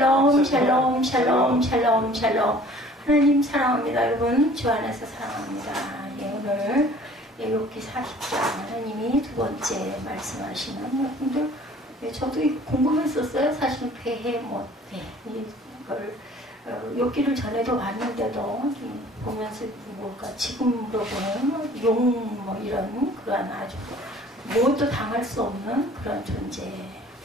샬롬 샬롬 샬롬 샬롬 샬롬. 하나님 사랑합니다. 여러분 주 안에서 사랑합니다. 예, 오늘 욥기 40장 하나님이 두 번째 말씀하시는 여러분들, 예, 저도 궁금했었어요. 사실 배해 못해 이걸 욥기를 전에도 봤는데도 보면서 뭘까 지금으로 보면 용 뭐 이런 그런 아주 무엇도 당할 수 없는 그런 존재.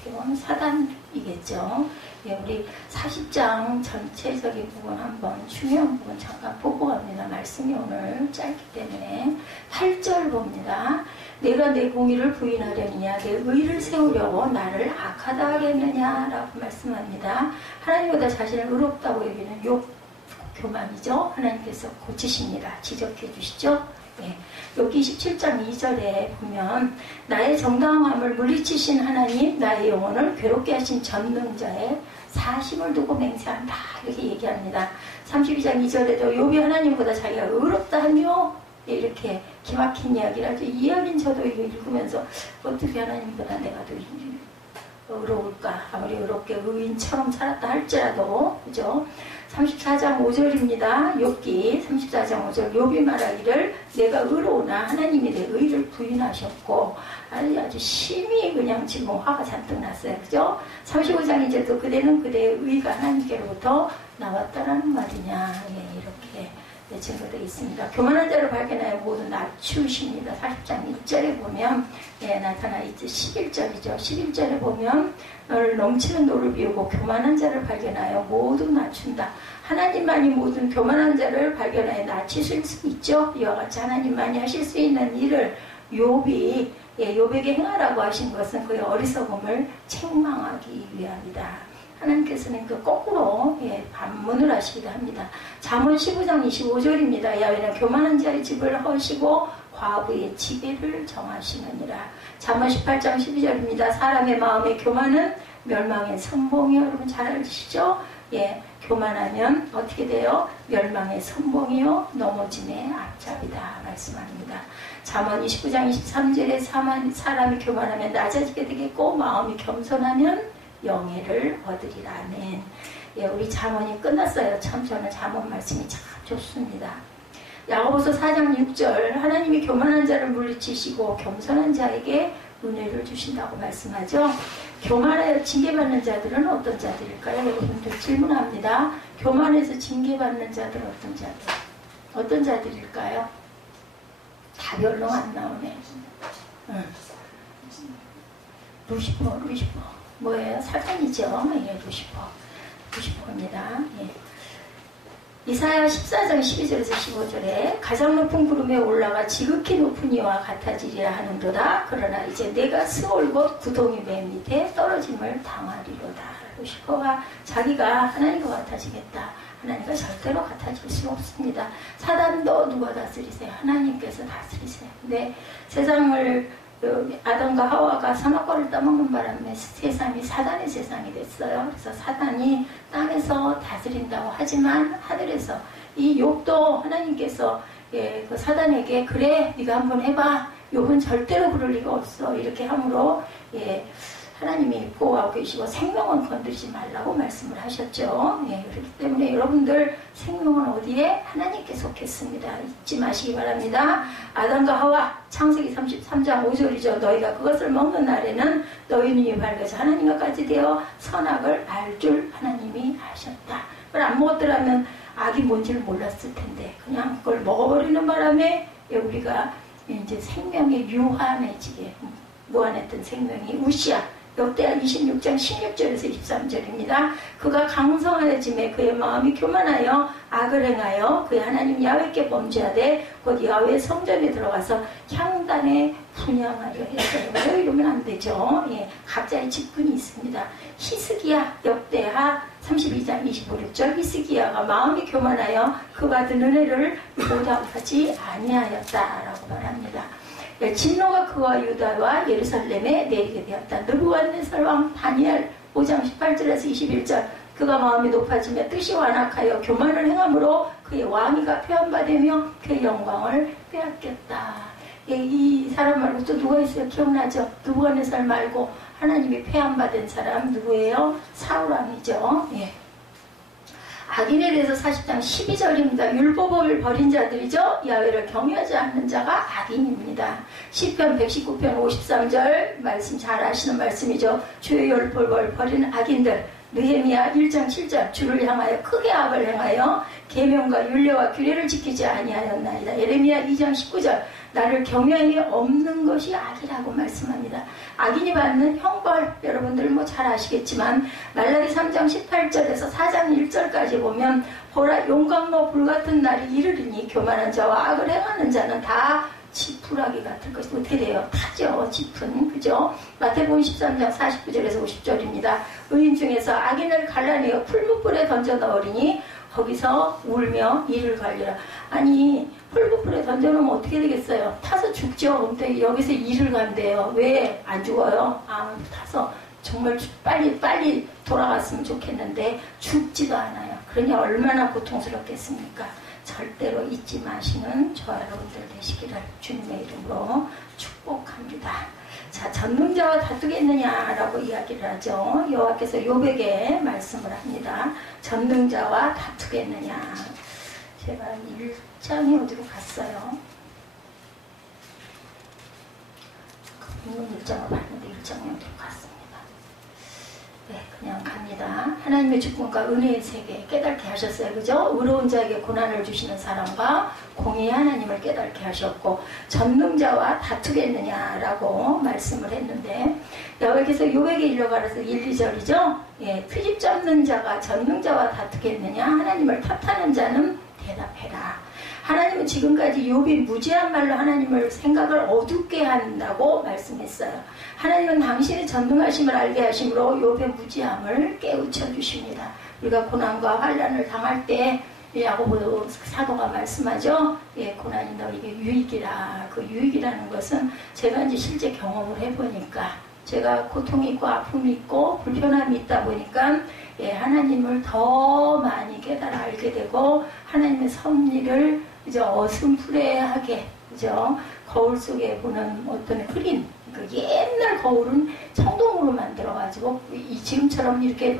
이건 사단이겠죠. 예, 우리 40장 전체적인 부분 한번 중요한 부분 잠깐 보고 갑니다. 말씀이 오늘 짧기 때문에 8절 봅니다. 내가 내 공의를 부인하려느냐 내 의를 세우려고 나를 악하다 하겠느냐 라고 말씀합니다. 하나님보다 자신을 의롭다고 여기는 욥 교만이죠. 하나님께서 고치십니다. 지적해 주시죠. 네. 여기 17장 2절에 보면 나의 정당함을 물리치신 하나님 나의 영혼을 괴롭게 하신 전능자의 사심을 두고 맹세한다 이렇게 얘기합니다. 32장 2절에도 욥이 하나님보다 자기가 의롭다 하며 이렇게 기막힌 이야기를 하죠. 이 이야기는 저도 이거 읽으면서 어떻게 하나님보다 내가 더 의로울까. 아무리 의롭게 의인처럼 살았다 할지라도 그죠. 34장 5절입니다. 욥기 34장 5절 욥이 말하기를 내가 의로우나 하나님이 내 의를 부인하셨고 아주 심히 그냥 지금 화가 잔뜩 났어요. 그죠? 35장 이제도 그대는 그대의 의가 하나님께로부터 나왔다라는 말이냐. 예, 이렇게 증거되어 있습니다. 교만한 자를 발견하여 모두 낮추십니다. 40장 1절에 보면 예, 나타나 있죠. 11절이죠. 11절에 보면 너를 넘치는 돌을 비우고 교만한 자를 발견하여 모두 낮춘다. 하나님만이 모든 교만한 자를 발견하여 낮추실 수 있죠. 이와 같이 하나님만이 하실 수 있는 일을 욥이 욥에게 행하라고 하신 것은 그의 어리석음을 책망하기 위함이다. 하나님께서는 그 거꾸로 반문을 하시기도 합니다. 잠언 15장 25절입니다. 야훼는 교만한 자의 집을 허시고 과부의 지배를 정하시느니라. 잠언 18장 12절입니다. 사람의 마음의 교만은 멸망의 선봉이요. 여러분 잘 아시죠? 예, 교만하면 어떻게 돼요? 멸망의 선봉이요 넘어짐의 앞잡이다 말씀합니다. 잠언 29장 23절에 사람이 교만하면 낮아지게 되겠고 마음이 겸손하면 영예를 얻으리라. 아멘. 예, 우리 잠언이 끝났어요. 참 저는 잠언 말씀이 참 좋습니다. 야고보서 4장 6절 하나님이 교만한 자를 물리치시고 겸손한 자에게 은혜를 주신다고 말씀하죠. 교만하여 징계받는 자들은 어떤 자들일까요? 여러분들 질문합니다. 교만해서 징계받는 자들은 어떤 자들? 어떤 자들일까요? 다 별로 안 나오네. 응. 루시퍼. 뭐예요? 사탄이죠. 예, 루시퍼입니다. 예. 이사야 14장 12절에서 15절에 가장 높은 구름에 올라가 지극히 높은 이와 같아지리라 하는도다. 그러나 이제 내가 스올 곧 구덩이 맨 밑에 떨어짐을 당하리로다. 루시퍼가 자기가 하나님과 같아지겠다. 하나님과 절대로 같아질 수 없습니다. 사단도 누가 다스리세요? 하나님께서 다스리세요. 근데 세상을 아담과 하와가 선악과를 따먹는 바람에 세상이 사단의 세상이 됐어요. 그래서 사단이 땅에서 다스린다고 하지만 하늘에서 이 욥도 하나님께서 그 사단에게 그래 네가 한번 해봐. 욥은 절대로 그럴 리가 없어. 이렇게 함으로 하나님이 보호하고 계시고 생명은 건드리지 말라고 말씀을 하셨죠. 그렇기 때문에 여러분들 생명은 어디에? 하나님께 속했습니다. 잊지 마시기 바랍니다. 아담과 하와 창세기 33장 5절이죠. 너희가 그것을 먹는 날에는 너희 눈이 밝아서 하나님과 같이 되어 선악을 알 줄 하나님이 하셨다. 그걸 안 먹었더라면 악이 뭔지를 몰랐을 텐데 그냥 그걸 먹어버리는 바람에 우리가 이제 생명의 유한해지게 무한했던 생명이 우시아 역대하 26장 16절에서 23절입니다. 그가 강성하여짐에 그의 마음이 교만하여 악을 행하여 그의 하나님 야훼께 범죄하되 곧 야훼 성전에 들어가서 향단에 분향하려 했어요. 이러면 안 되죠. 예, 각자의 직분이 있습니다. 히스기야 역대하 32장 25절 히스기야가 마음이 교만하여 그 받은 은혜를 보답하지 아니하였다라고 말합니다. 진노가 그와 유다와 예루살렘에 내리게 되었다. 느부갓네살 왕 다니엘 5장 18절에서 21절 그가 마음이 높아지며 뜻이 완악하여 교만을 행함으로 그의 왕위가 폐한바되며 그의 영광을 빼앗겼다. 이 사람 말고 또 누가 있어요? 기억나죠? 느부갓네살 말고 하나님이 폐함받은 사람 누구예요? 사울왕이죠. 예. 악인에 대해서 40장 12절입니다. 율법을 버린 자들이죠. 야훼를 경외하지 않는 자가 악인입니다. 시편 119편 53절 말씀 잘 아시는 말씀이죠. 주의 율법을 버리는 악인들. 느헤미야 1장 7절 주를 향하여 크게 악을 행하여 계명과 율례와 규례를 지키지 아니하였나이다. 예레미야 2장 19절 나를 경외함이 없는 것이 악이라고 말씀합니다. 악인이 받는 형벌 여러분들 뭐 잘 아시겠지만 말라기 3장 18절에서 4장 1절까지 보면 보라 용광로 불같은 날이 이르리니 교만한 자와 악을 행하는 자는 다 지푸라기 같을 것이 어떻게 돼요? 타죠. 지푸는 그죠? 마태복음 13장 49절에서 50절입니다. 의인 중에서 악인을 갈라내어 풀무불에 던져 넣으리니 거기서 울며 이를 갈리라. 아니 풀무불에 던져놓으면 어떻게 되겠어요? 타서 죽죠. 근데 여기서 이를 간대요. 왜 안 죽어요? 타서 정말 빨리 돌아갔으면 좋겠는데 죽지도 않아요. 그러니 얼마나 고통스럽겠습니까? 절대로 잊지 마시는 저와 여러분들 되시기를 주님의 이름으로 축복합니다. 자, 전능자와 다투겠느냐라고 이야기를 하죠. 여호와께서 욥에게 말씀을 합니다. 전능자와 다투겠느냐. 제가 1장이 어디로 갔어요? 이건 1장을 봤는데 1장이 어디로 갔습니다. 네, 그냥 갑니다. 하나님의 주권과 은혜의 세계 깨닫게 하셨어요. 그죠? 의로운 자에게 고난을 주시는 사람과 공의의 하나님을 깨닫게 하셨고 전능자와 다투겠느냐라고 말씀을 했는데 여호와께서 욥에게 일러가라서 1, 2절이죠. 예, 트집 잡는 자가 전능자와 다투겠느냐 하나님을 탓하는 자는 대답해라. 하나님은 지금까지 욥이 무지한 말로 하나님을 생각을 어둡게 한다고 말씀했어요. 하나님은 당신의 전능하심을 알게 하심으로 욥의 무지함을 깨우쳐 주십니다. 우리가 고난과 환난을 당할 때 야고보 사도가 말씀하죠. 예, 고난이 너에게 유익이라. 그 유익이라는 것은 제가 이제 실제 경험을 해보니까 제가 고통이 있고 아픔이 있고 불편함이 있다 보니까 예, 하나님을 더 많이 깨달아 알게 되고 하나님의 섭리를 이제 어슴푸레하게 그죠? 거울 속에 보는 어떤 흐린 그 옛날 거울은 청동으로 만들어가지고 지금처럼 이렇게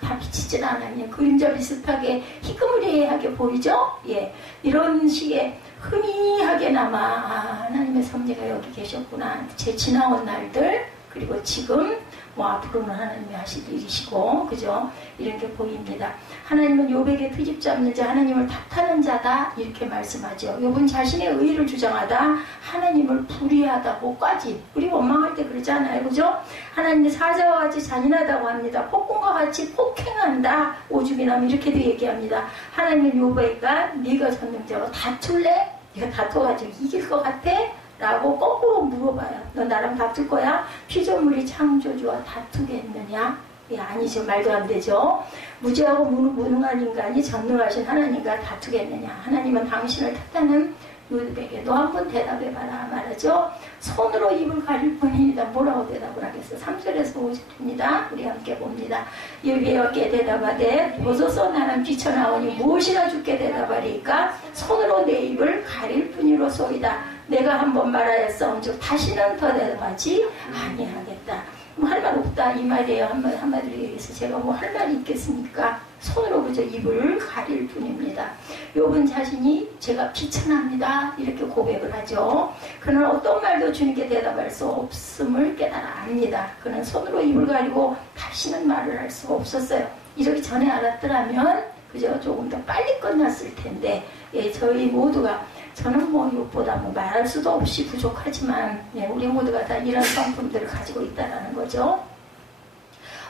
다 비치진 않아요. 그림자 비슷하게 희끄무리하게 보이죠? 예, 이런 식의 흐미하게나마 하나님의 섭리가 여기 계셨구나. 제 지나온 날들 그리고 지금 뭐 앞으로는 하나님이 하실 일이시고 그죠? 이런 게 보입니다. 하나님은 욥에게 트집 잡는 자 하나님을 탓하는 자다 이렇게 말씀하죠. 욥은 자신의 의의를 주장하다 하나님을 불의하다고까지 우리 원망할 때 그러잖아요. 그죠? 하나님이 사자와 같이 잔인하다고 합니다. 폭군과 같이 폭행한다. 오죽이나면 이렇게도 얘기합니다. 하나님은 욥에게 네가 전능자와 다툴래? 네가 다퉈가지고 이길 것 같아? 라고 거꾸로 물어봐요. 너 나랑 다툴 거야? 피조물이 창조주와 다투겠느냐? 예, 아니죠. 말도 안 되죠. 무지하고 무능한 인간이 전능하신 하나님과 다투겠느냐? 하나님은 당신을 탓하는 욥에게 너 한번 대답해봐라 말하죠. 손으로 입을 가릴 뿐이다. 뭐라고 대답을 하겠어? 3절에서 5절입니다. 우리 함께 봅니다. 여호와께 대답하되 보소서 나는 비쳐나오니 무엇이나 주께 대답하리까? 손으로 내 입을 가릴 뿐이로소이다. 내가 한번 말하였사온즉 다시는 더 대답하지 아니하겠다. 뭐 할 말 없다 이 말이에요. 한마디로 얘기해서 제가 뭐 할 말이 있겠습니까? 손으로 그저 입을 가릴 뿐입니다. 욥은 자신이 제가 비천합니다 이렇게 고백을 하죠. 그는 어떤 말도 주님께 대답할 수 없음을 깨달아 압니다. 그는 손으로 입을 가리고 다시는 말을 할 수가 없었어요. 이러기 전에 알았더라면 그저 조금 더 빨리 끝났을 텐데 예, 저희 모두가 저는 뭐 욥보다 뭐 말할 수도 없이 부족하지만 예, 우리 모두가 다 이런 성품들을 가지고 있다는 거죠.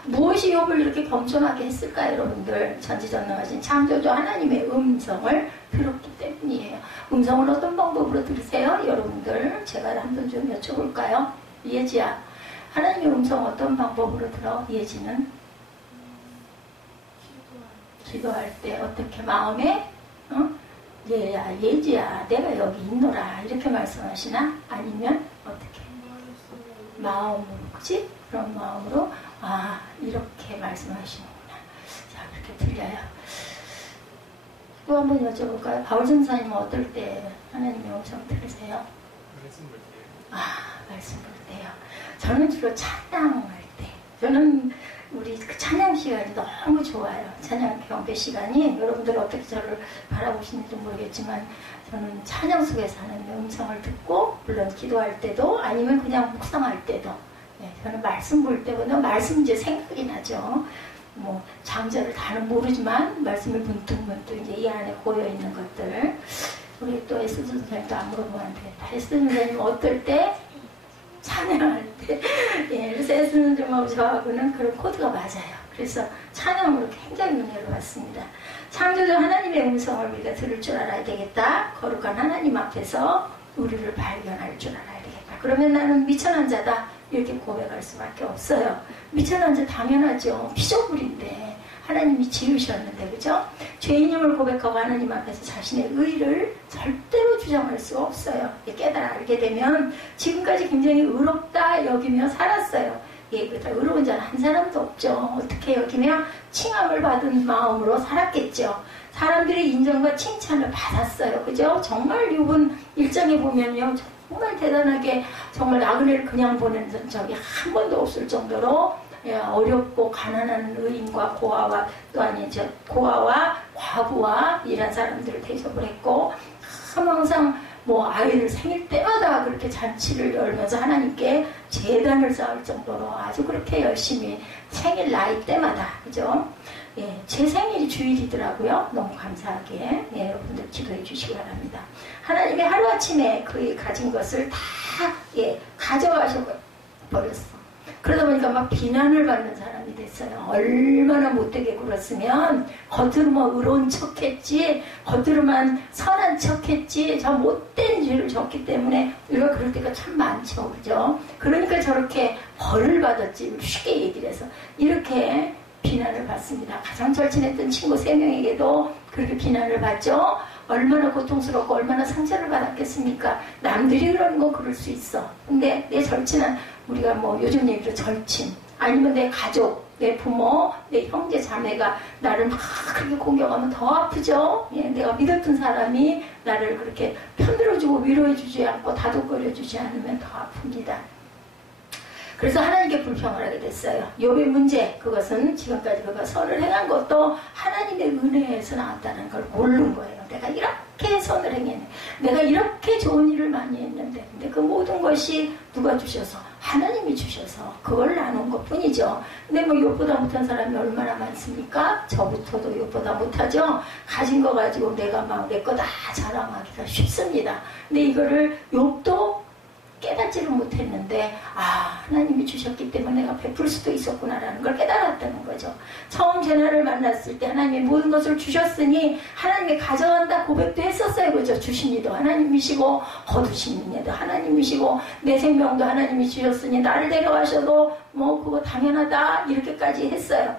무엇이 욥을 이렇게 겸손하게 했을까요? 여러분들 전지전능하신 창조주 하나님의 음성을 들었기 때문이에요. 음성을 어떤 방법으로 들으세요? 여러분들 제가 한번 좀 여쭤볼까요? 예지야 하나님의 음성 어떤 방법으로 들어? 예지는? 기도할 때 어떻게 마음에 얘야 예지야 내가 여기 있노라 이렇게 말씀하시나? 아니면 어떻게? 마음으로 그치? 그런 마음으로 이렇게 말씀하시는구나. 자 그렇게 들려요. 또 한번 여쭤볼까요? 바울 전사님은 어떨 때 하나님의 음성 들으세요? 말씀 볼 때요. 저는 주로 찬양할 때, 저는 우리 그 찬양 시간이 너무 좋아요. 찬양 경배 시간이. 여러분들 어떻게 저를 바라보시는지 모르겠지만 저는 찬양 속에서 하나님의 음성을 듣고, 물론 기도할 때도 아니면 그냥 묵상할 때도, 저는 말씀 볼 때보다 말씀 이제 생각이 나죠. 뭐 장절을 다는 모르지만 말씀을 문득문득 이제 이 안에 고여 있는 것들. 우리 또 에스 선생님도 안 물어보는데, 에스 선생님 어떨 때? 찬양할 때. 그래서 에스 선생님하고 저하고는 그런 코드가 맞아요. 그래서 찬양으로 굉장히 은혜를 받습니다. 창조주 하나님의 음성을 우리가 들을 줄 알아야 되겠다. 거룩한 하나님 앞에서 우리를 발견할 줄 알아야 되겠다. 그러면 나는 미천한 자다. 이렇게 고백할 수밖에 없어요. 미천한 자 당연하죠. 피조물인데 하나님이 지으셨는데, 그죠? 죄인임을 고백하고 하나님 앞에서 자신의 의를 절대로 주장할 수 없어요. 깨달아 알게 되면 지금까지 굉장히 의롭다 여기며 살았어요. 그렇다 의로운 자는 한 사람도 없죠. 어떻게 여기며 칭함을 받은 마음으로 살았겠죠. 사람들의 인정과 칭찬을 받았어요. 그죠? 정말 욥은 1장에 보면요, 정말 대단하게 정말 나그네를 그냥 보내는 적이 한 번도 없을 정도로 어렵고 가난한 의인과 고아와, 또한 이제 고아와 과부와 이런 사람들을 대접을 했고, 항상 뭐 아이를 생일 때마다 그렇게 잔치를 열면서 하나님께 제단을 쌓을 정도로 아주 그렇게 열심히 생일 나이 때마다, 그죠? 제 생일이 주일이더라고요. 너무 감사하게. 여러분들 기도해 주시기 바랍니다. 하나님이 하루아침에 그의 가진 것을 다 가져가셔 버렸어. 그러다 보니까 막 비난을 받는 사람이 됐어요. 얼마나 못되게 굴었으면 겉으로만 의로운 척했지, 겉으로만 선한 척했지, 저 못된 죄를 졌기 때문에 우리가 그럴 때가 참 많죠. 그죠? 그러니까 저렇게 벌을 받았지, 쉽게 얘기를 해서. 이렇게 비난을 받습니다. 가장 절친했던 친구 3명에게도 그렇게 비난을 받죠. 얼마나 고통스럽고 얼마나 상처를 받았겠습니까? 남들이 그런 거 그럴 수 있어. 근데 내 절친한, 우리가 뭐 요즘 얘기로 절친, 아니면 내 가족, 내 부모, 내 형제 자매가 나를 막 그렇게 공격하면 더 아프죠. 내가 믿었던 사람이 나를 그렇게 편들어주고 위로해주지 않고 다독거려주지 않으면 더 아픕니다. 그래서 하나님께 불평을 하게 됐어요. 욥의 문제, 그것은 지금까지 그가 선을 행한 것도 하나님의 은혜에서 나왔다는 걸 모르는 거예요. 내가 이렇게 선을 행했네, 내가 이렇게 좋은 일을 많이 했는데, 근데 그 모든 것이 누가 주셔서? 하나님이 주셔서 그걸 나눈 것 뿐이죠. 근데 뭐 욥보다 못한 사람이 얼마나 많습니까? 저부터도 욥보다 못하죠. 가진 거 가지고 내가 막 내 거 다 자랑하기가 쉽습니다. 근데 이거를 욥도 깨닫지를 못했는데, 하나님이 주셨기 때문에 내가 베풀 수도 있었구나라는 걸 깨달았다는 거죠. 처음 제나를 만났을 때 하나님이 모든 것을 주셨으니 하나님이 가져간다 고백도 했었어요. 그죠? 주신 이도 하나님이시고 거두신 이도 하나님이시고 내 생명도 하나님이 주셨으니 나를 데려가셔도 뭐 그거 당연하다 이렇게까지 했어요.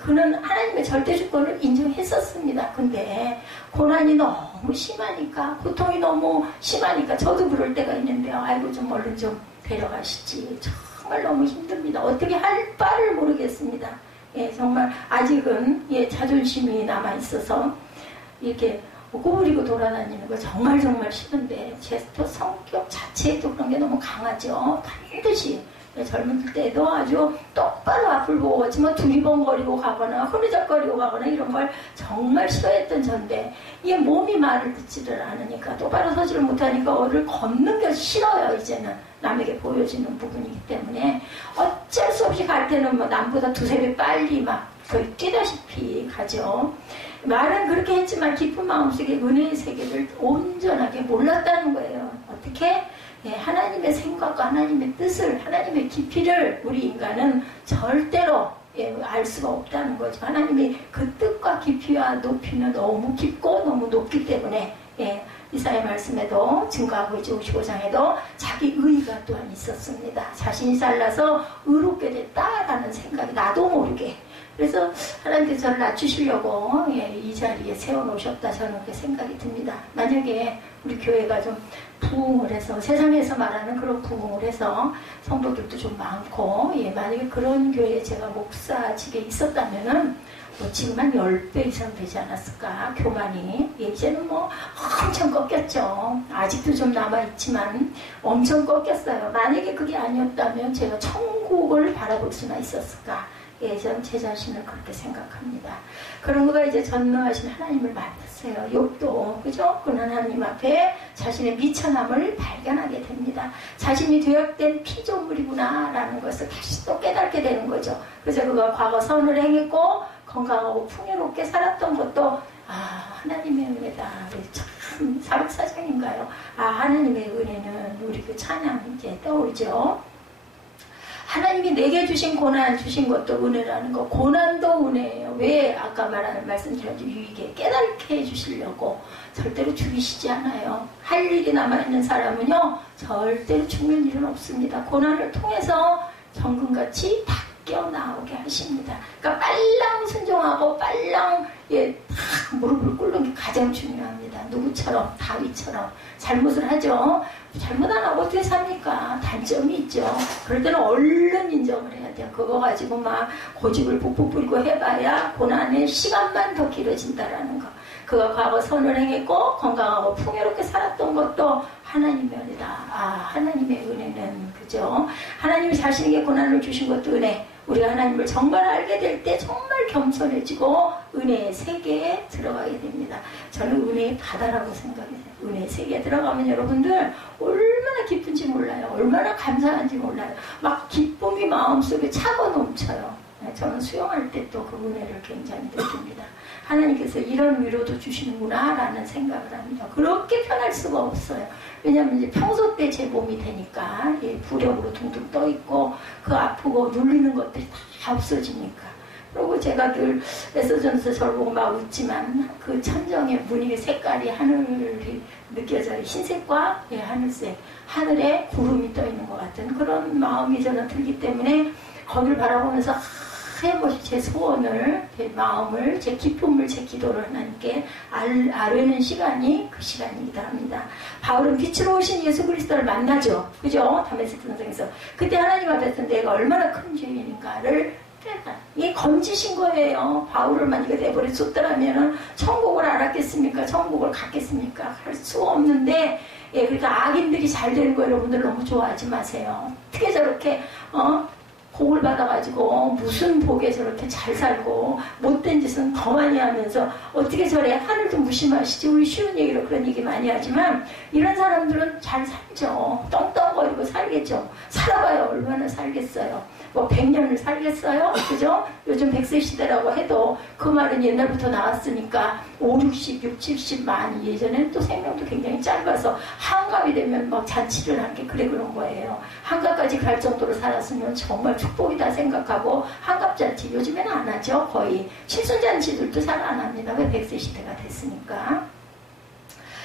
그는 하나님의 절대 주권을 인정했었습니다. 근데 고난이 너무 심하니까, 고통이 너무 심하니까, 저도 그럴 때가 있는데요. 아이고 좀 얼른 좀 데려가시지. 정말 너무 힘듭니다. 어떻게 할 바를 모르겠습니다. 정말 아직은 자존심이 남아있어서 이렇게 꼬부리고 돌아다니는 거 정말 싫은데, 제 또 성격 자체에도 그런 게 너무 강하죠. 반드시 젊은 때도 아주 똑바로 앞을 보고 뭐 두리번거리고 가거나 흐느적거리고 가거나 이런 걸 정말 싫어했던 전데, 이게 몸이 말을 듣지를 않으니까, 똑바로 서지를 못하니까 어를 걷는 게 싫어요. 이제는 남에게 보여지는 부분이기 때문에 어쩔 수 없이 갈 때는 뭐 남보다 2-3배 빨리 막 거의 뛰다시피 가죠. 말은 그렇게 했지만 깊은 마음속에 은혜의 세계를 온전하게 몰랐다는 거예요. 어떻게? 하나님의 생각과 하나님의 뜻을, 하나님의 깊이를 우리 인간은 절대로 알 수가 없다는 거죠. 하나님의 그 뜻과 깊이와 높이는 너무 깊고 너무 높기 때문에, 이사야 말씀에도 증거하고 있죠. 55장에도 자기 의의가 또한 있었습니다. 자신이 잘나서 의롭게 됐다라는 생각이 나도 모르게. 그래서 하나님께서 저를 낮추시려고 이 자리에 세워놓으셨다, 저는 그렇게 생각이 듭니다. 만약에 우리 교회가 좀 부흥을 해서, 세상에서 말하는 그런 부흥을 해서 성도들도 좀 많고, 만약에 그런 교회에 제가 목사직에 있었다면은 뭐 지금 한 10배 이상 되지 않았을까, 교만이. 이제는 뭐 엄청 꺾였죠. 아직도 좀 남아있지만 엄청 꺾였어요. 만약에 그게 아니었다면 제가 천국을 바라볼 수나 있었을까. 예전 제 자신을 그렇게 생각합니다. 그런 거가 이제 전능하신 하나님을 만났어요. 욥도, 그죠? 그 하나님 앞에 자신의 미천함을 발견하게 됩니다. 자신이 죄악된 피조물이구나 라는 것을 다시 또 깨닫게 되는 거죠. 그래서 그가 과거 선을 행했고 건강하고 풍요롭게 살았던 것도 하나님의 은혜다. 참 사박사장인가요? 하나님의 은혜는 우리 그 찬양 이제 떠오르죠. 하나님이 내게 주신 고난 주신 것도 은혜라는 거. 고난도 은혜예요. 왜 아까 말씀드렸죠. 유익에 깨닫게 해주시려고. 절대로 죽이시지 않아요. 할 일이 남아있는 사람은요 절대로 죽는 일은 없습니다. 고난을 통해서 정금같이 다 깨어나오게 하십니다. 그러니까 빨랑 순종하고 빨랑 탁 무릎을 꿇는 게 가장 중요합니다. 누구처럼? 다윗처럼 잘못을 하죠. 잘못 안 하고 어떻게 삽니까? 단점이 있죠. 그럴 때는 얼른 인정을 해야 돼요. 그거 가지고 막 고집을 푹푹 부리고 해봐야 고난의 시간만 더 길어진다라는 거. 그가 과거 선을 행했고 건강하고 풍요롭게 살았던 것도 하나님의 은혜다. 하나님의 은혜는 그죠? 하나님이 자신에게 고난을 주신 것도 은혜. 우리가 하나님을 정말 알게 될 때 정말 겸손해지고 은혜의 세계에 들어가게 됩니다. 저는 은혜의 바다라고 생각해요. 은혜의 세계에 들어가면 여러분들 얼마나 기쁜지 몰라요. 얼마나 감사한지 몰라요. 막 기쁨이 마음속에 차고 넘쳐요. 저는 수영할 때 또 그 은혜를 굉장히 느낍니다. 하나님께서 이런 위로도 주시는구나 라는 생각을 합니다. 그렇게 편할 수가 없어요. 왜냐하면 이제 평소 때 제 몸이 되니까 부력으로 둥둥 떠 있고 그 아프고 눌리는 것들이 다 없어지니까. 그리고 제가 늘 에서전서 저를 보고 막 웃지만 그 천정의 무늬의 색깔이 하늘이 느껴져요. 흰색과 하늘색, 하늘에 구름이 떠 있는 것 같은 그런 마음이 저는 들기 때문에 거기를 바라보면서 하염없이 제 소원을, 제 마음을, 제 기쁨을, 제 기도를 하나님께 아뢰는 시간이 그 시간이기도 합니다. 바울은 빛으로 오신 예수 그리스도를 만나죠. 그죠? 다메섹 전쟁에서. 그때 하나님 앞에서 내가 얼마나 큰 죄인인가를 이게 건지신 거예요. 바울을 만약에 내버려뒀더라면 천국을 알았겠습니까? 천국을 갔겠습니까? 할 수 없는데 그러니까 악인들이 잘 되는 거 여러분들 너무 좋아하지 마세요. 어떻게 저렇게 복을 받아가지고 무슨 복에 저렇게 잘 살고 못된 짓은 더 많이 하면서 어떻게 저래 하늘도 무심하시지. 우리 쉬운 얘기로 그런 얘기 많이 하지만 이런 사람들은 잘 살죠. 떵떵거리고 살겠죠. 살아봐야 얼마나 살겠어요. 뭐 100년을 살겠어요? 그죠? 요즘 100세 시대라고 해도 그 말은 옛날부터 나왔으니까 5, 60, 6, 70 많이. 예전에는 또 생명도 굉장히 짧아서 한갑이 되면 막 잔치를 한 게 그런 거예요. 한갑까지 갈 정도로 살았으면 정말 축복이다 생각하고 한갑잔치 요즘에는 안 하죠. 거의 칠순잔치들도 잘 안 합니다. 왜 100세 시대가 됐으니까.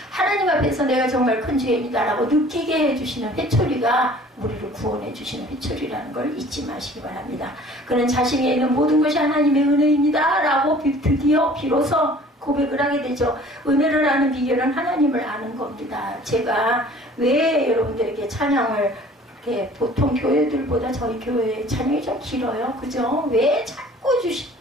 하나님 앞에서 내가 정말 큰 죄인이다라고 느끼게 해주시는 회초리가 우리를 구원해 주시는 회초리라는 걸 잊지 마시기 바랍니다. 그는 자신에 있는 모든 것이 하나님의 은혜입니다 라고 드디어 비로소 고백을 하게 되죠. 은혜를 아는 비결은 하나님을 아는 겁니다. 제가 왜 여러분들에게 찬양을 이렇게 보통 교회들보다 저희 교회 찬양이 좀 길어요. 그죠? 왜 자꾸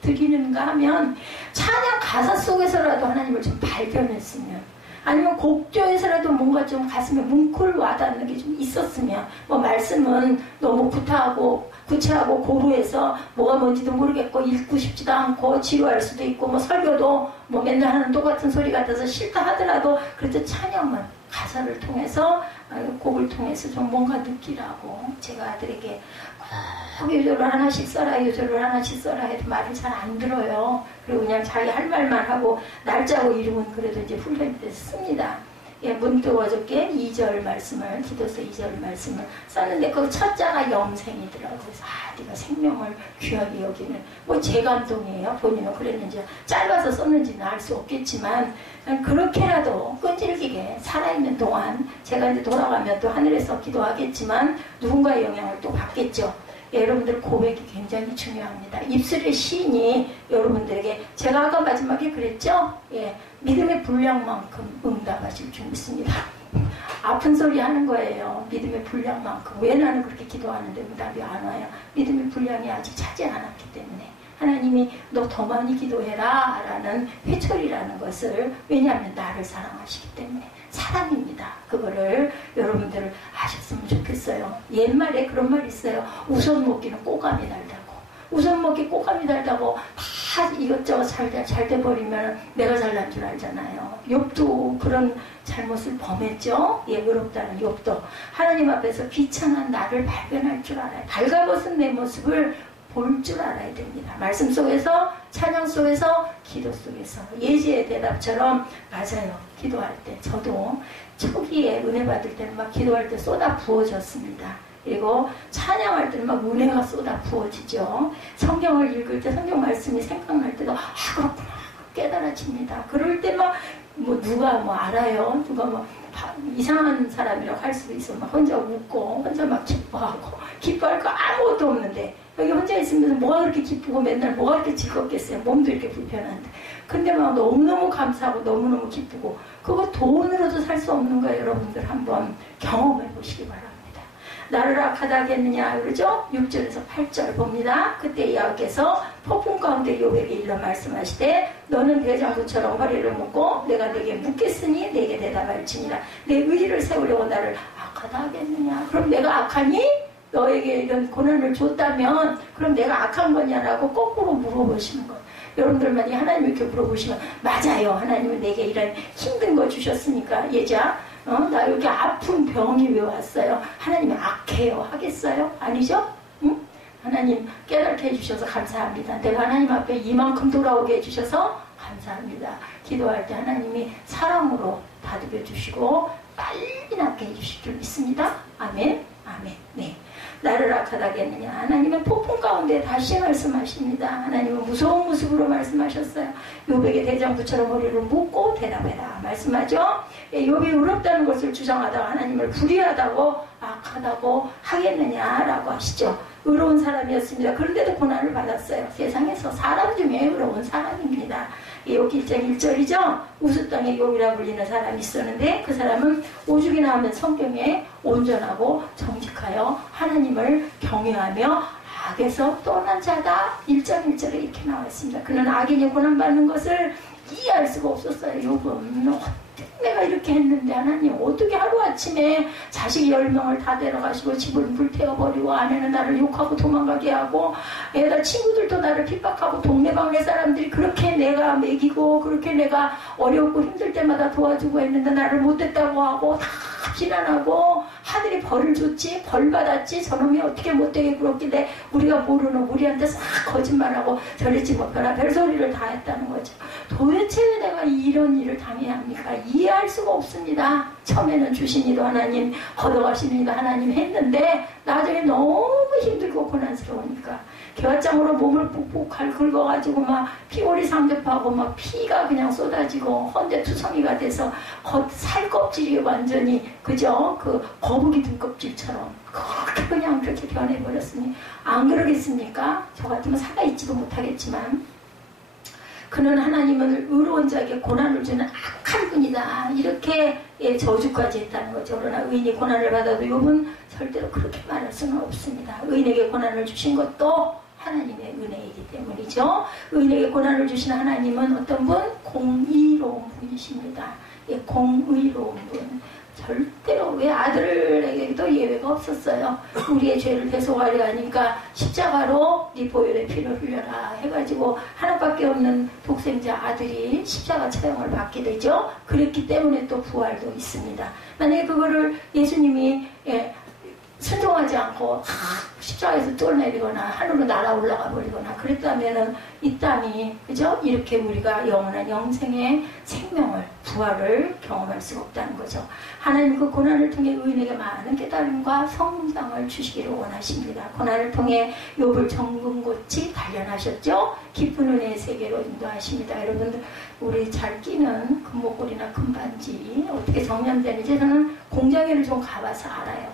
드리는가 하면 찬양 가사 속에서라도 하나님을 좀 발견했으면 아니면 곡조에서라도 뭔가 좀 가슴에 뭉클 와닿는 게 좀 있었으면 뭐 말씀은 너무 구체하고 고루해서 뭐가 뭔지도 모르겠고 읽고 싶지도 않고 지루할 수도 있고 뭐 설교도 뭐 맨날 하는 똑같은 소리 같아서 싫다 하더라도 그래도 찬양은 가사를 통해서 곡을 통해서 좀 뭔가 느끼라고 제가 아들에게 꼭 요절을 하나씩 써라 요절을 하나씩 써라 해도 말을 잘 안 들어요. 그리고 그냥 자기 할 말만 하고 날짜고 이름은 그래도 이제 훈련이 돼서 씁니다. 문득 어저께 2절 말씀을 기도서 2절 말씀을 썼는데 그 첫자가 영생이더라고요. 그래서 네가 생명을 귀하게 여기는 뭐 제 감동이에요. 본인은 그랬는지 짧아서 썼는지는 알 수 없겠지만 그렇게라도 끈질기게 살아있는 동안 제가 이제 돌아가면 또 하늘에서 기도하겠지만 누군가의 영향을 또 받겠죠. 여러분들 고백이 굉장히 중요합니다. 입술의 시인이 여러분들에게 제가 아까 마지막에 그랬죠? 믿음의 분량만큼 응답하실 줄 믿습니다. 아픈 소리 하는 거예요. 믿음의 분량만큼. 왜 나는 그렇게 기도하는데 응답이 안 와요? 믿음의 분량이 아직 차지 않았기 때문에 하나님이 너 더 많이 기도해라 라는 회초리라는 것을, 왜냐하면 나를 사랑하시기 때문에. 사랑입니다. 그거를 여러분들 아셨으면 좋겠어요. 옛말에 그런 말 있어요. 우선 먹기는 꼬감이 달다고. 우선 먹기 꼬감이 달다고 다 이것저것 잘 돼버리면 내가 잘난 줄 알잖아요. 욥도 그런 잘못을 범했죠. 예, 의롭다는 욥도 하나님 앞에서 비천한 나를 발견할 줄 알아요. 달가벗은 내 모습을 볼 줄 알아야 됩니다. 말씀 속에서, 찬양 속에서, 기도 속에서. 예지의 대답처럼 맞아요. 기도할 때 저도 초기에 은혜 받을 때는 막 기도할 때 쏟아 부어졌습니다. 그리고 찬양할 때는 막 은혜가 쏟아 부어지죠. 성경을 읽을 때 성경 말씀이 생각날 때도 그렇구나 깨달아집니다. 그럴 때 막 뭐 누가 뭐 알아요. 누가 뭐 이상한 사람이라고 할 수도 있어. 막 혼자 웃고 혼자 막 기뻐하고 기뻐할 거 아무것도 없는데 여기 혼자 있으면서 뭐가 그렇게 기쁘고 맨날 뭐가 그렇게 즐겁겠어요. 몸도 이렇게 불편한데. 근데 막 너무너무 감사하고 너무너무 기쁘고 그거 돈으로도 살 수 없는 거예요. 여러분들 한번 경험해 보시기 바랍니다. 나를 악하다 하겠느냐 그러죠? 6절에서 8절 봅니다. 그때 여호와께서 폭풍 가운데 욥에게 일러 말씀하시되 너는 대장부처럼 허리를 묶고 내가 네게 묻겠으니 네게 대답할지니라. 내 의의를 세우려고 나를 악하다 하겠느냐. 그럼 내가 악하니? 너에게 이런 고난을 줬다면 그럼 내가 악한 거냐라고 거꾸로 물어보시는 거예요. 여러분들 만약에 하나님 이렇게 물어보시면 맞아요. 하나님은 내게 이런 힘든 거 주셨으니까 얘자 나 여기 아픈 병이 왜 왔어요? 하나님이 악해요 하겠어요? 아니죠? 응? 하나님 깨닫게 해주셔서 감사합니다. 내가 하나님 앞에 이만큼 돌아오게 해주셔서 감사합니다. 기도할 때 하나님이 사랑으로 다독여 주시고 빨리 낫게 해주실 줄 믿습니다. 아멘. 아멘. 네. 나를 악하다 하겠느냐. 하나님은 폭풍 가운데 다시 말씀하십니다. 하나님은 무서운 모습으로 말씀하셨어요. 욥에게 대장부처럼 머리를 묶고 대답해라 말씀하죠. 욥이 의롭다는 것을 주장하다가 하나님을 불의하다고 악하다고 하겠느냐라고 하시죠. 의로운 사람이었습니다. 그런데도 고난을 받았어요. 세상에서 사람 중에 의로운 사람입니다. 욥기 1장 1절이죠. 우스 땅에 욥이라 불리는 사람이 있었는데 그 사람은 오죽이나 하면 성경에 온전하고 정직하여 하나님을 경외하며 악에서 떠난 자다. 1장 1절에 이렇게 나와 있습니다. 그는 악인이 고난받는 것을 이해할 수가 없었어요. 욥은 내가 이렇게 했는데 하나님 어떻게 하루아침에 자식 10명을 다 데려가시고 집을 불태워버리고 아내는 나를 욕하고 도망가게 하고 애들 친구들도 나를 핍박하고 동네방네 사람들이 그렇게 내가 먹이고 그렇게 내가 어렵고 힘들 때마다 도와주고 했는데 나를 못됐다고 하고 다 비난하고 하늘이 벌을 줬지 벌 받았지 저놈이 어떻게 못되게 굴었길래 우리가 모르는 우리한테 싹 거짓말하고 저랬지 못하나 별소리를 다 했다는 거죠. 도대체 왜 내가 이런 일을 당해야 합니까? 이해할 수가 없습니다. 처음에는 주신 이도 하나님 걷어가시는 이도 하나님 했는데 나중에 너무 힘들고 고난스러우니까 개화장으로 몸을 푹푹 긁어가지고 막 피골이 상접하고 막 피가 그냥 쏟아지고 헌데투성이가 돼서 살껍질이 완전히 그죠? 그 거북이 등껍질처럼 그렇게 변해버렸으니 안 그러겠습니까? 저 같으면 살아있지도 못하겠지만 그는 하나님은 의로운 자에게 고난을 주는 악한 분이다. 이렇게 저주까지 했다는 거죠. 그러나 의인이 고난을 받아도 욥은 절대로 그렇게 말할 수는 없습니다. 의인에게 고난을 주신 것도 하나님의 은혜이기 때문이죠. 의인에게 고난을 주신 하나님은 어떤 분? 공의로운 분이십니다. 공의로운 분. 절대로 왜 아들에게도 예외가 없었어요. 우리의 죄를 대속하려 하니까 십자가로 네 보혈의 피를 흘려라 해가지고 하나밖에 없는 독생자 아들이 십자가 처형을 받게 되죠. 그랬기 때문에 또 부활도 있습니다. 만약에 그거를 예수님이 순종하지 않고 십자가에서 쫄내리거나 하늘로 날아 올라가 버리거나 그랬다면은 이 땅이 그죠? 이렇게 우리가 영원한 영생의 생명을 부활을 경험할 수가 없다는 거죠. 하나님 그 고난을 통해 의인에게 많은 깨달음과 성장을 주시기를 원하십니다. 고난을 통해 욥을 정금같이 단련하셨죠. 깊은 은혜의 세계로 인도하십니다. 여러분들 우리 잘 끼는 금목걸이나 금반지 어떻게 정련되는지 저는 공장에를 좀 가봐서 알아요.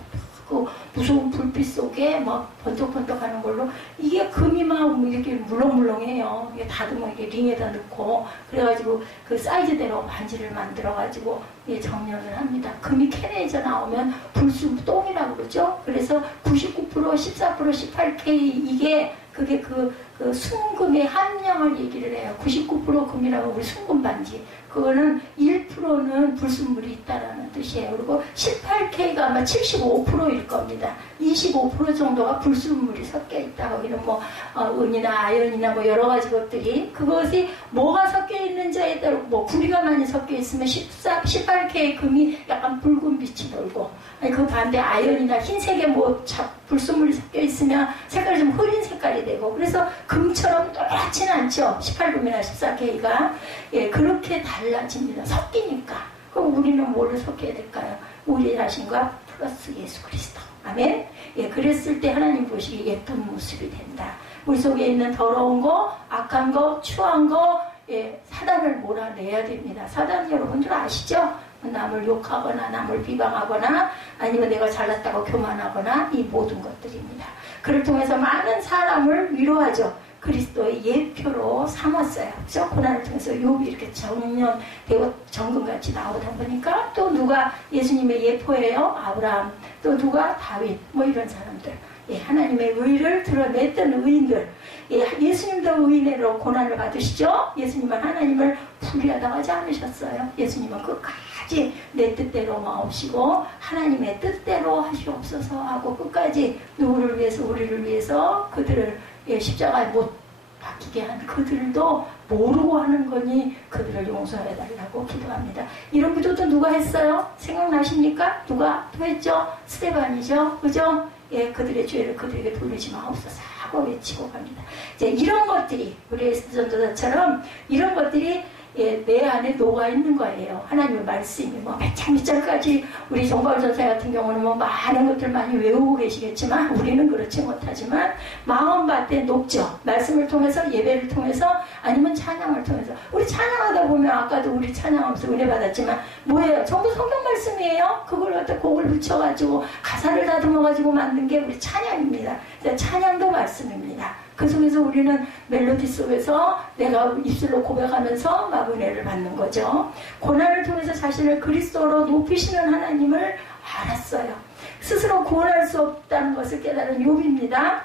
그 무서운 불빛 속에 막 번쩍번쩍하는 걸로 이게 금이 막 이렇게 물렁물렁해요. 이게 다듬어 이게 링에다 넣고 그래가지고 그 사이즈대로 반지를 만들어가지고 정렬을 합니다. 금이 캔에서 나오면 불순똥이라고 그러죠. 그래서 99%, 14%, 18K 이게 그게 그 그 순금의 함량을 얘기를 해요. 99% 금이라고 우리 순금 반지. 그거는 1%는 불순물이 있다라는 뜻이에요. 그리고 18K가 아마 75%일 겁니다. 25% 정도가 불순물이 섞여 있다. 거기는 뭐 은이나 아연이나 뭐 여러 가지 것들이 그것이 뭐가 섞여 있는지에 따라 뭐 구리가 많이 섞여 있으면 18K 금이 약간 붉은 빛이 돌고 그 반대 아연이나 흰색에 뭐 불순물이 섞여 있으면 색깔이 좀 흐린 색깔이 되고 그래서 금처럼 똑같지는 않죠. 18금이나 14K가 예, 그렇게 달라집니다. 섞이니까. 그럼 우리는 뭘로 섞여야 될까요? 우리 자신과 플러스 예수 그리스도. 아멘. 예, 그랬을 때 하나님 보시기 예쁜 모습이 된다. 우리 속에 있는 더러운 거, 악한 거, 추한 거, 예, 사단을 몰아내야 됩니다. 사단 여러분들 아시죠? 남을 욕하거나 남을 비방하거나 아니면 내가 잘났다고 교만하거나 이 모든 것들입니다. 그를 통해서 많은 사람을 위로하죠. 그리스도의 예표로 삼았어요. 그죠? 고난을 통해서 욥이 이렇게 정년되고 정금같이 나오다 보니까 또 누가 예수님의 예포예요? 아브라함. 또 누가 다윗. 뭐 이런 사람들. 예, 하나님의 의를 드러냈던 의인들. 예, 예수님도 의인으로 고난을 받으시죠? 예수님은 하나님을 불의하다고 하지 않으셨어요. 예수님은 끝까지 내 뜻대로 마옵시고 하나님의 뜻대로 하시옵소서 하고 끝까지 누구를 위해서 우리를 위해서 그들을 예, 십자가에 못 박히게 한 그들도 모르고 하는 거니 그들을 용서해달라고 기도합니다. 이런 기도도 누가 했어요? 생각나십니까? 누가 또 했죠? 스데반이죠? 그죠? 예, 그들의 죄를 그들에게 돌리지 마옵소서 하고 외치고 갑니다. 이제 이런 것들이 우리 에스더 전도사처럼 이런 것들이 예, 내 안에 녹아 있는 거예요. 하나님의 말씀이 뭐 몇 장 몇 장까지 우리 정바울 전사 같은 경우는 뭐 많은 것들 많이 외우고 계시겠지만 우리는 그렇지 못하지만 마음밭에 녹죠. 말씀을 통해서 예배를 통해서 아니면 찬양을 통해서 우리 찬양하다 보면 아까도 우리 찬양하면서 은혜 받았지만 뭐예요? 전부 성경 말씀이에요. 그걸 갖다 곡을 붙여가지고 가사를 다듬어가지고 만든 게 우리 찬양입니다. 찬양도 말씀입니다. 그 속에서 우리는 멜로디 속에서 내가 입술로 고백하면서 막 은혜를 받는 거죠. 고난을 통해서 자신을 그리스도로 높이시는 하나님을 알았어요. 스스로 구원할 수 없다는 것을 깨달은 욥입니다.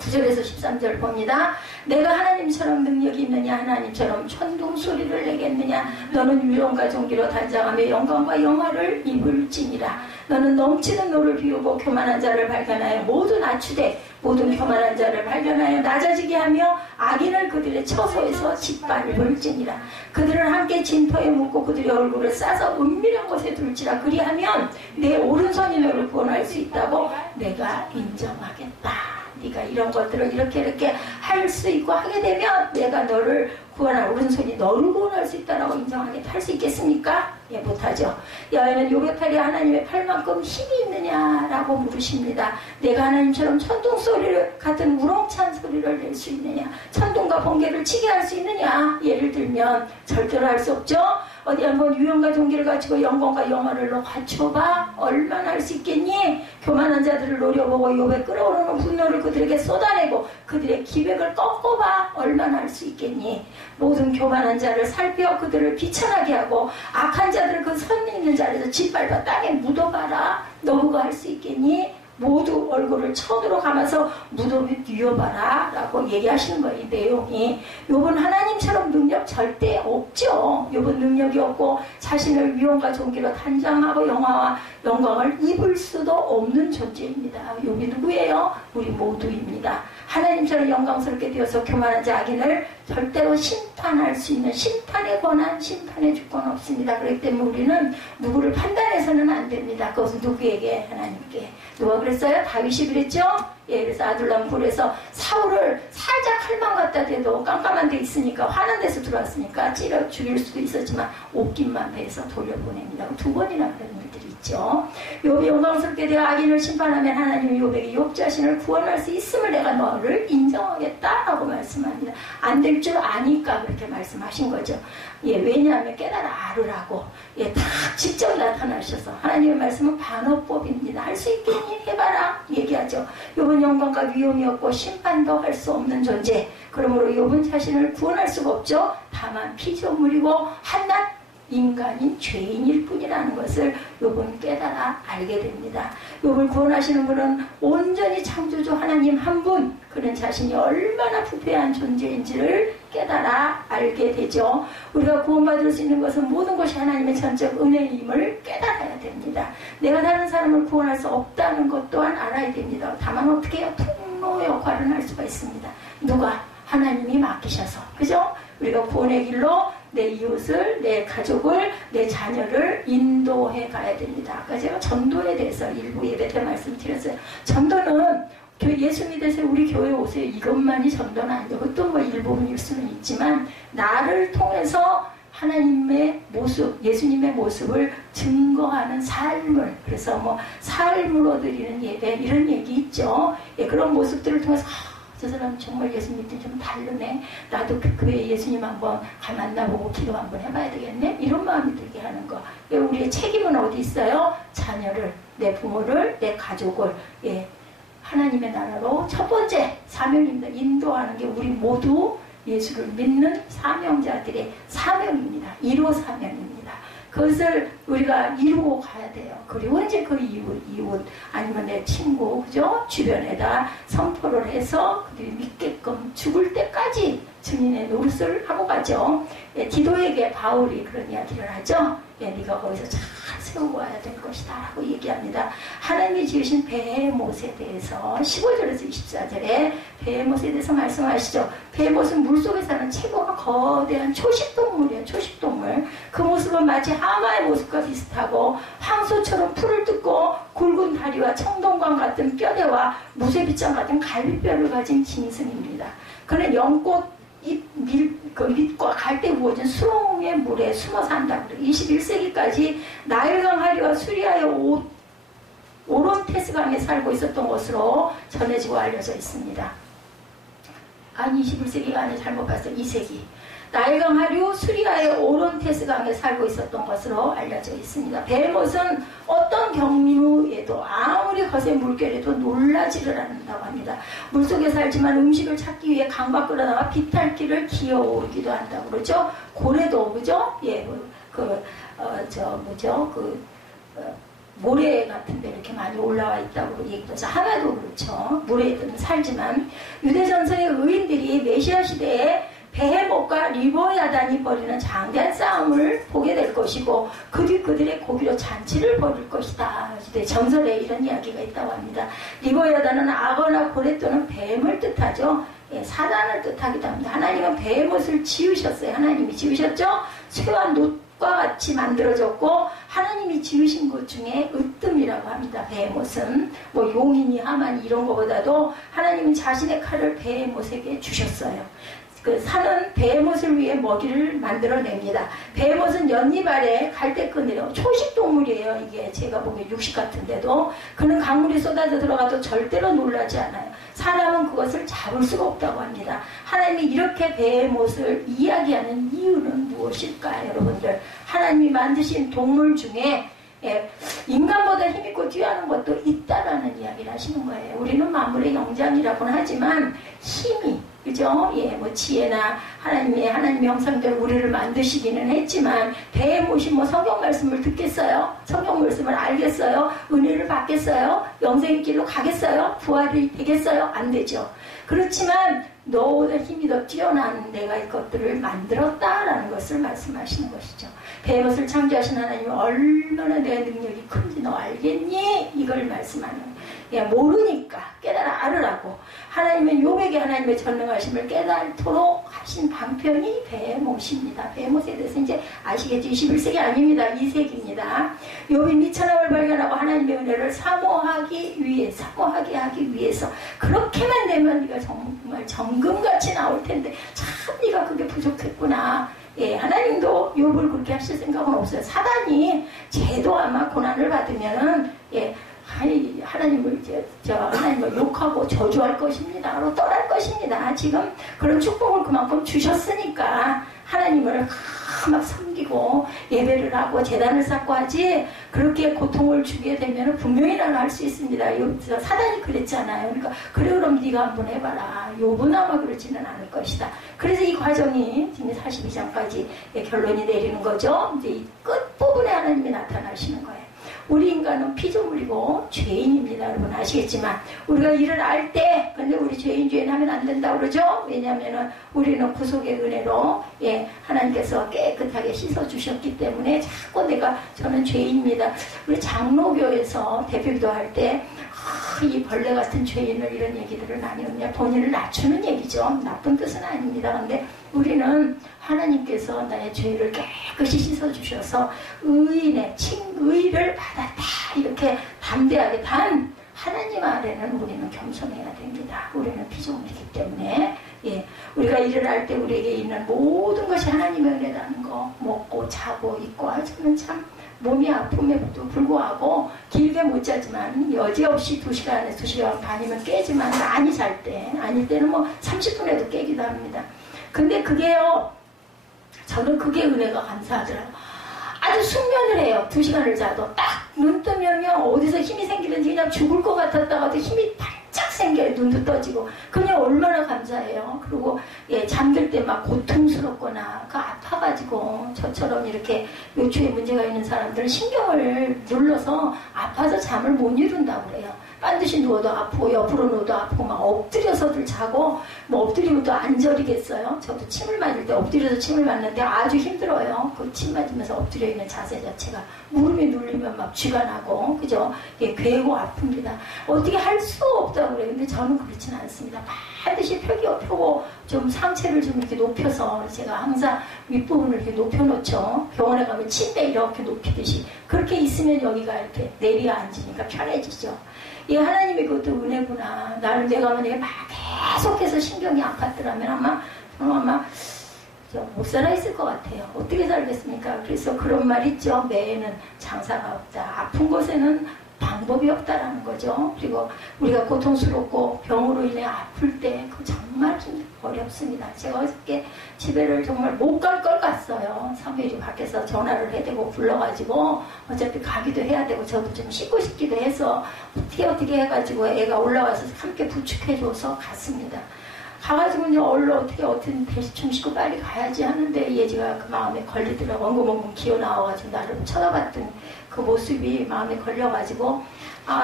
9절에서 13절 봅니다. 내가 하나님처럼 능력이 있느냐 하나님처럼 천둥 소리를 내겠느냐 너는 위엄과 존귀로 단장하며 영광과 영화를 입을지니라. 너는 넘치는 노를 비우고 교만한 자를 발견하여 모두 낮추되 모든 교만한 자를 발견하여 낮아지게 하며 악인을 그들의 처소에서 짓밟을지니라. 그들을 함께 진토에 묻고 그들의 얼굴을 싸서 은밀한 곳에 둘지라. 그리하면 내 오른손이 너를 구원할 수 있다고 내가 인정하겠다. 네가 이런 것들을 이렇게 할 수 있고 하게 되면 내가 너를 구원할 오른손이 너를 구원할 수 있다라고 인정하겠다. 할 수 있겠습니까? 예, 못하죠. 여호와는 욥의 팔이 하나님의 팔만큼 힘이 있느냐라고 물으십니다. 내가 하나님처럼 천둥 소리를 같은 우렁찬 소리를 낼 수 있느냐? 천둥과 번개를 치게 할 수 있느냐? 예를 들면 절대로 할 수 없죠. 어디 한번 유형과 종기를 갖추고 영광과 영화를 갖춰봐. 얼마나 할 수 있겠니? 교만한 자들을 노려보고 욥의 끓어오르는 분노를 그들에게 쏟아내고 그들의 기백을 꺾어봐. 얼마나 할 수 있겠니? 모든 교만한 자를 살펴 그들을 비천하게 하고 악한 자들을 그 선 있는 자리에서 짓밟아 땅에 묻어봐라. 너 그거 할 수 있겠니? 모두 얼굴을 천으로 감아서 무덤에 뉘어봐라 라고 얘기하시는 거예요. 이 내용이. 욥은 하나님처럼 능력 절대 없죠. 욥은 능력이 없고 자신을 위엄과 존귀로 단장하고 영화와 영광을 입을 수도 없는 존재입니다. 욥이 누구예요? 우리 모두입니다. 하나님처럼 영광스럽게 되어서 교만한 자 악인을 절대로 심판할 수 있는 심판의 권한, 심판의 주권 없습니다. 그렇기 때문에 우리는 누구를 판단해서는 안 됩니다. 그것은 누구에게? 하나님께. 누가 그랬어요? 다윗이 그랬죠? 예, 그래서 아둘람 굴에서 사울을 살짝 칼만 갖다 대도 깜깜한 데 있으니까 화난 데서 들어왔으니까 찌려 죽일 수도 있었지만 옷깃만 베서 돌려보냅니다. 2번이나 그런 일들이 있죠. 욥이 영광스럽게 되어 악인을 심판하면 하나님이 욥에게 욥 자신을 구원할 수 있음을 내가 너를 인정하겠다라고 말씀합니다. 안 될 줄 아니까 그렇게 말씀하신 거죠. 예, 왜냐하면 깨달아 알으라고. 예, 다 직접 나타나셔서 하나님의 말씀은 반어법입니다. 할 수 있겠니? 해봐라. 얘기하죠. 욥은 영광과 위엄이 없고 심판도 할 수 없는 존재. 그러므로 욥은 자신을 구원할 수가 없죠. 다만 피조물이고 한낱 인간인 죄인일 뿐이라는 것을 욥은 깨달아 알게 됩니다. 욥을 구원하시는 분은 온전히 창조주 하나님 한 분, 그는 자신이 얼마나 부패한 존재인지를 깨달아 알게 되죠. 우리가 구원받을 수 있는 것은 모든 것이 하나님의 전적 은혜임을 깨달아야 됩니다. 내가 다른 사람을 구원할 수 없다는 것 또한 알아야 됩니다. 다만 어떻게 해요? 통로 역할을 할 수가 있습니다. 누가? 하나님이 맡기셔서. 그죠? 우리가 구원의 길로 내 이웃을, 내 가족을, 내 자녀를 인도해 가야 됩니다. 아까 제가 전도에 대해서 일부 예배 때 말씀드렸어요. 전도는 예수 믿으세요, 우리 교회 오세요, 이것만이 전도는 아니고, 그것도 뭐 일부분일 수는 있지만, 나를 통해서 하나님의 모습, 예수님의 모습을 증거하는 삶을, 그래서 뭐 삶으로 드리는 예배, 이런 얘기 있죠. 예, 그런 모습들을 통해서 저 사람 정말 예수 믿기 좀 다르네, 나도 그 교회 예수님 한번 만나보고 기도 한번 해봐야 되겠네, 이런 마음이 들게 하는 거. 예, 우리의 책임은 어디 있어요? 자녀를, 내 부모를, 내 가족을, 예, 하나님의 나라로 첫 번째 사명입니다. 인도하는 게 우리 모두 예수를 믿는 사명자들의 사명입니다. 1호 사명입니다. 그것을 우리가 이루고 가야 돼요. 그리고 이제 그 이웃 아니면 내 친구, 그죠? 주변에다 선포를 해서 그들이 믿게끔 죽을 때까지 증인의 노릇을 하고 가죠. 예, 디도에게 바울이 그런 이야기를 하죠. 예, 네가 거기서 잘 세우고 와야 될 것이다 라고 얘기합니다. 하나님이 지으신 베헤못에 대해서 15절에서 24절에 베헤못에 대해서 말씀하시죠. 베헤못은 물속에 사는 최고가 거대한 초식동물이에요. 초식동물. 그 모습은 마치 하마의 모습과 비슷하고 황소처럼 풀을 뜯고 굵은 다리와 청동관 같은 뼈대와 무쇠빗장 같은 갈비뼈를 가진 짐승입니다. 그는 연꽃 밑과 갈대 부어진 수렁의 물에 숨어 산다고. 21세기까지 나일강 하리와 수리아의 오론테스강에 살고 있었던 것으로 전해지고 알려져 있습니다. 아니 21세기가 아니라 잘못 봤어요. 2세기. 나일강 하류 수리아의 오론테스강에 살고 있었던 것으로 알려져 있습니다. 베헤못은 어떤 경류에도 아무리 거센 물결에도 놀라지를 않는다고 합니다. 물속에 살지만 음식을 찾기 위해 강 밖으로 나와 비탈길을 기어오르기도 한다고 그러죠. 고래도 그죠? 예, 모래 같은 데 이렇게 많이 올라와 있다고 얘기해서 하나도 그렇죠. 모래에는 살지만 유대전서의 의인들이 메시아 시대에 베헤못과 리보야단이 벌이는 장대한 싸움을 보게 될 것이고 그 뒤 그들의 고기로 잔치를 벌일 것이다. 전설에 이런 이야기가 있다고 합니다. 리보야단은 악어나 고래 또는 뱀을 뜻하죠. 예, 사단을 뜻하기도 합니다. 하나님은 베헤못을 지으셨어요. 하나님이 지으셨죠. 쇠와 놋과 같이 만들어졌고 하나님이 지으신 것 중에 으뜸이라고 합니다. 베헤못은 뭐 용이니 하마니 이런 것보다도 하나님은 자신의 칼을 베헤못에게 주셨어요. 그 산은 베헤못을 위해 먹이를 만들어냅니다. 베헤못은 연잎 아래 갈대끈이래요. 초식동물이에요. 이게 제가 보기엔 육식 같은데도 그는 강물이 쏟아져 들어가도 절대로 놀라지 않아요. 사람은 그것을 잡을 수가 없다고 합니다. 하나님이 이렇게 베헤못을 이야기하는 이유는 무엇일까요? 여러분들, 하나님이 만드신 동물 중에 인간보다 힘있고 뛰어난 것도 있다라는 이야기를 하시는 거예요. 우리는 만물의 영장이라고는 하지만 힘이, 그죠? 예, 뭐 지혜나 하나님의 형상대로 우리를 만드시기는 했지만 베헤못이 뭐 성경 말씀을 듣겠어요? 성경 말씀을 알겠어요? 은혜를 받겠어요? 영생의 길로 가겠어요? 부활이 되겠어요? 안 되죠. 그렇지만 너보다 힘이 더 뛰어난 내가 이것들을 만들었다라는 것을 말씀하시는 것이죠. 베헤못을 창조하신 하나님은 얼마나 내 능력이 큰지 너 알겠니? 이걸 말씀하는 거예요. 예, 모르니까 깨달아 알으라고. 하나님은 욥에게 하나님의 전능하심을 깨달도록 하신 방편이 베헤못입니다. 베헤못에 대해서 이제 아시겠죠? 21세기 아닙니다. 2세기입니다. 욥이 미천함을 발견하고 하나님의 은혜를 사모하게 하기 위해서 그렇게만 되면 네가 정말 정금같이 나올 텐데 참 네가 그게 부족했구나. 예, 하나님도 욥을 그렇게 하실 생각은 없어요. 사단이 쟤도 아마 고난을 받으면은 하나님을 하나님을 욕하고 저주할 것입니다. 떠날 것입니다. 지금 그런 축복을 그만큼 주셨으니까 하나님을 막 섬기고 예배를 하고 제단을 쌓고 하지, 그렇게 고통을 주게 되면 분명히 나는 할 수 있습니다. 사단이 그랬잖아요. 그러니까 그래 그럼 네가 한번 해봐라. 욥은 아마 그렇지는 않을 것이다. 그래서 이 과정이 지금 42장까지 결론이 내리는 거죠. 이제 이 끝부분에 하나님이 나타나시는 거예요. 우리 인간은 피조물이고 죄인입니다. 여러분 아시겠지만 우리가 일을 알 때, 근데 우리 죄인 하면 안 된다고 그러죠. 왜냐하면 우리는 구속의 은혜로 하나님께서 깨끗하게 씻어주셨기 때문에 자꾸 저는 죄인입니다. 우리 장로교에서 대표기도 할 때 이 벌레 같은 죄인을 이런 얘기들을 많이 합니다. 본인을 낮추는 얘기죠. 나쁜 뜻은 아닙니다. 근데 우리는 하나님께서 나의 죄를 깨끗이 씻어주셔서 의인의 칭의를 받았다. 이렇게 담대하게 단 하나님 아래는 우리는 겸손해야 됩니다. 우리는 피조물이기 때문에 우리가 일을 할 때 우리에게 있는 모든 것이 하나님의 은혜라는 거, 먹고 자고 있고 하지만 참 몸이 아픔에도 불구하고 길게 못 자지만 여지없이 2시간에서 2시간 반이면 깨지만 많이 잘 때, 아닐 때는 뭐 30분에도 깨기도 합니다. 근데 그게요, 저는 그게 은혜가 감사하더라고요. 아주 숙면을 해요. 2시간을 자도 딱 눈 뜨면요, 어디서 힘이 생기는지 그냥 죽을 것 같았다가도 힘이 반짝 생겨요. 눈도 떠지고. 그냥 얼마나 감사해요. 그리고 잠들 때 막 고통스럽거나 아파가지고, 저처럼 이렇게 요추에 문제가 있는 사람들은 신경을 눌러서 아파서 잠을 못 이룬다고 그래요. 반드시 누워도 아프고 옆으로 누워도 아프고 막 엎드려서들 자고, 뭐 엎드리면 또 안 저리겠어요. 저도 침을 맞을 때 엎드려서 침을 맞는데 아주 힘들어요. 그 침 맞으면서 엎드려 있는 자세 자체가 무릎이 눌리면 막 쥐가 나고, 그죠? 괴고 아픕니다. 어떻게 할 수 없다고 그래요. 근데 저는 그렇진 않습니다. 반드시 펴고 좀 상체를 좀 이렇게 높여서, 제가 항상 윗부분을 이렇게 높여놓죠. 병원에 가면 침대 이렇게 높이듯이 그렇게 있으면 여기가 이렇게 내려앉으니까 편해지죠. 이 하나님의 그것도 은혜구나. 내가 만약에 막 계속해서 신경이 아팠더라면 아마 못 살아 있을 것 같아요. 어떻게 살겠습니까? 그래서 그런 말 있죠. 매에는 장사가 없다. 아픈 곳에는 방법이 없다라는 거죠. 그리고 우리가 고통스럽고 병으로 인해 아플 때 그 정말 어렵습니다. 제가 어저께 집에를 정말 못 갈 걸 갔어요. 사무엘이 밖에서 전화를 해대고 불러가지고 어차피 가기도 해야 되고 저도 좀 씻고 싶기도 해서 어떻게 해가지고 애가 올라와서 함께 부축해줘서 갔습니다. 가가지고 이제 얼른 어떻게 대충 씻고 빨리 가야지 하는데 예지가 그 마음에 걸리더라고. 엉금엉금 기어 나와가지고 나를 쳐다봤던 그 모습이 마음에 걸려가지고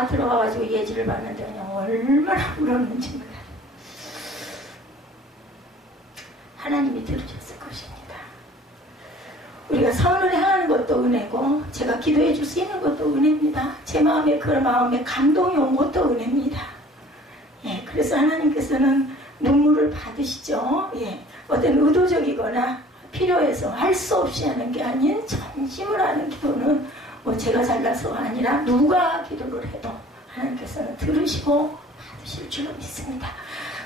들어가가지고 예지를 봤는데 그냥 얼마나 울었는지 몰라요. 하나님이 들으셨을 것입니다. 우리가 선을 행하는 것도 은혜고, 제가 기도해 줄 수 있는 것도 은혜입니다. 제 마음에 그 마음에 감동이 온 것도 은혜입니다. 그래서 하나님께서는 눈물을 받으시죠. 어떤 의도적이거나 필요해서 할 수 없이 하는 게 아닌 전심을 하는 기도는 제가 잘나서가 아니라 누가 기도를 해도 하나님께서는 들으시고 받으실 줄로 믿습니다.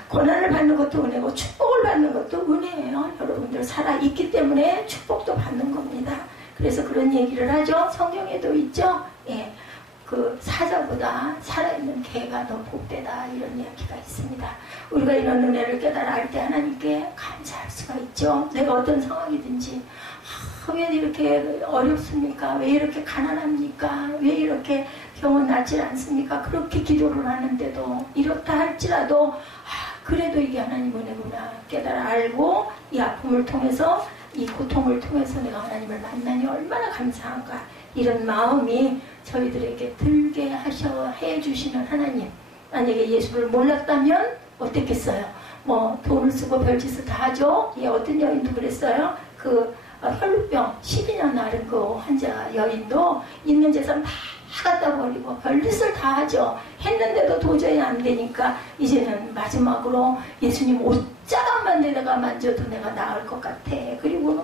고난을 받는 것도 은혜고 축복을 받는 것도 은혜예요. 여러분들 살아있기 때문에 축복도 받는 겁니다. 그래서 그런 얘기를 하죠. 성경에도 있죠. 그 사자보다 살아있는 개가 더 복되다, 이런 이야기가 있습니다. 우리가 이런 은혜를 깨달아 알 때 하나님께 감사할 수가 있죠. 내가 어떤 상황이든지 왜 이렇게 어렵습니까? 왜 이렇게 가난합니까? 왜 이렇게 병은 낫질 않습니까? 그렇게 기도를 하는데도 이렇다 할지라도 그래도 이게 하나님 은혜구나 깨달아 알고, 이 아픔을 통해서, 이 고통을 통해서 내가 하나님을 만나니 얼마나 감사한가, 이런 마음이 저희들에게 들게 해주시는 하나님. 만약에 예수를 몰랐다면 어땠겠어요? 돈을 쓰고 별짓을 다 하죠. 어떤 여인도 그랬어요. 혈루병 12년 앓은 그 환자 여인도 있는 재산 다 갖다 버리고 별짓을 다 하죠. 했는데도 도저히 안 되니까 이제는 마지막으로 예수님 옷자락만 내가 만져도 내가 나을 것 같아. 그리고는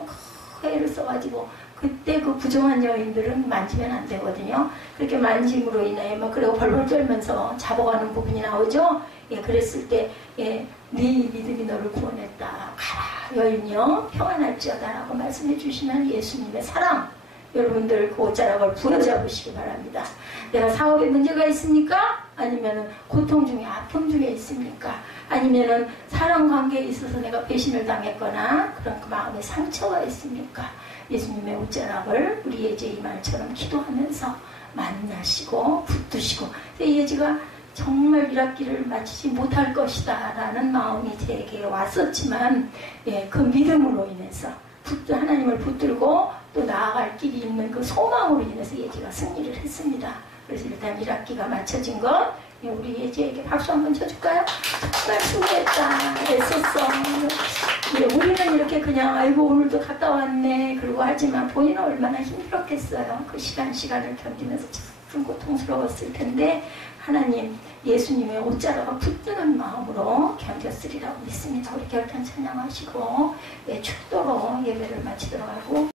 그 애를 써가지고, 그때 그 부정한 여인들은 만지면 안 되거든요. 그렇게 만짐으로 인해 그리고 벌벌 떨면서 잡아가는 부분이 나오죠. 그랬을 때 네 믿음이 너를 구원했다. 가라 여인이여 평안할지어다 라고 말씀해 주시면 예수님의 사랑, 여러분들 그 옷자락을 부여잡으시기 바랍니다. 내가 사업에 문제가 있습니까? 아니면 고통 중에 아픔 중에 있습니까? 아니면은 사랑 관계에 있어서 내가 배신을 당했거나 그런 그 마음에 상처가 있습니까? 예수님의 옷자락을 우리 예제 이 말처럼 기도하면서 만나시고 붙드시고 예지가 정말 1학기를 마치지 못할 것이다 라는 마음이 제게 왔었지만 그 믿음으로 인해서 하나님을 붙들고 또 나아갈 길이 있는 그 소망으로 인해서 예지가 승리를 했습니다. 그래서 일단 1학기가 마쳐진 건 우리 예지에게 박수 한번 쳐줄까요? 정말 수고했다, 애썼어. 우리는 이렇게 그냥 아이고 오늘도 갔다 왔네 그러고 하지만 본인은 얼마나 힘들었겠어요. 그 시간을 견디면서 참 고통스러웠을 텐데 하나님 예수님의 옷자락을 붙드는 마음으로 견뎠으리라고 믿습니다. 우리 결단 찬양하시고 축도로 예배를 마치도록 하고